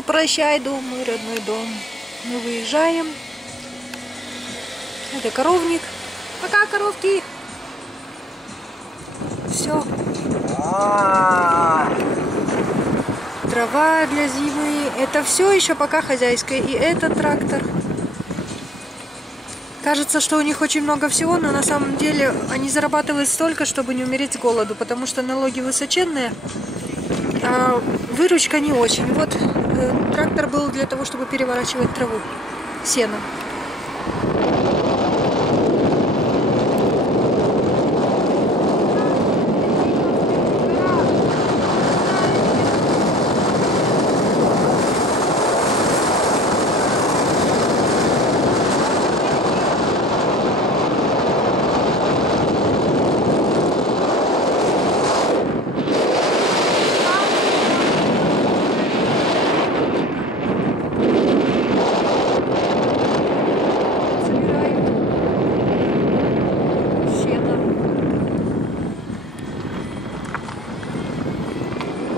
и прощай, дом, мой родной дом. Мы выезжаем. Это коровник. Пока, коровки. Все. Трава для зимы. Это все еще пока хозяйское. И этот трактор. Кажется, что у них очень много всего, но на самом деле они зарабатывают столько, чтобы не умереть с голоду, потому что налоги высоченные, а выручка не очень. Вот трактор был для того, чтобы переворачивать траву, сено.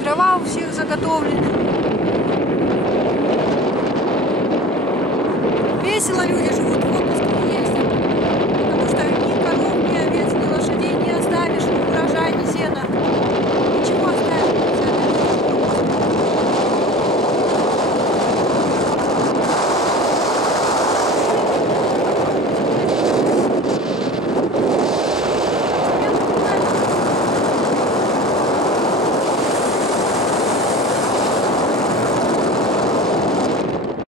Трава у всех заготовлена. Весело люди живут.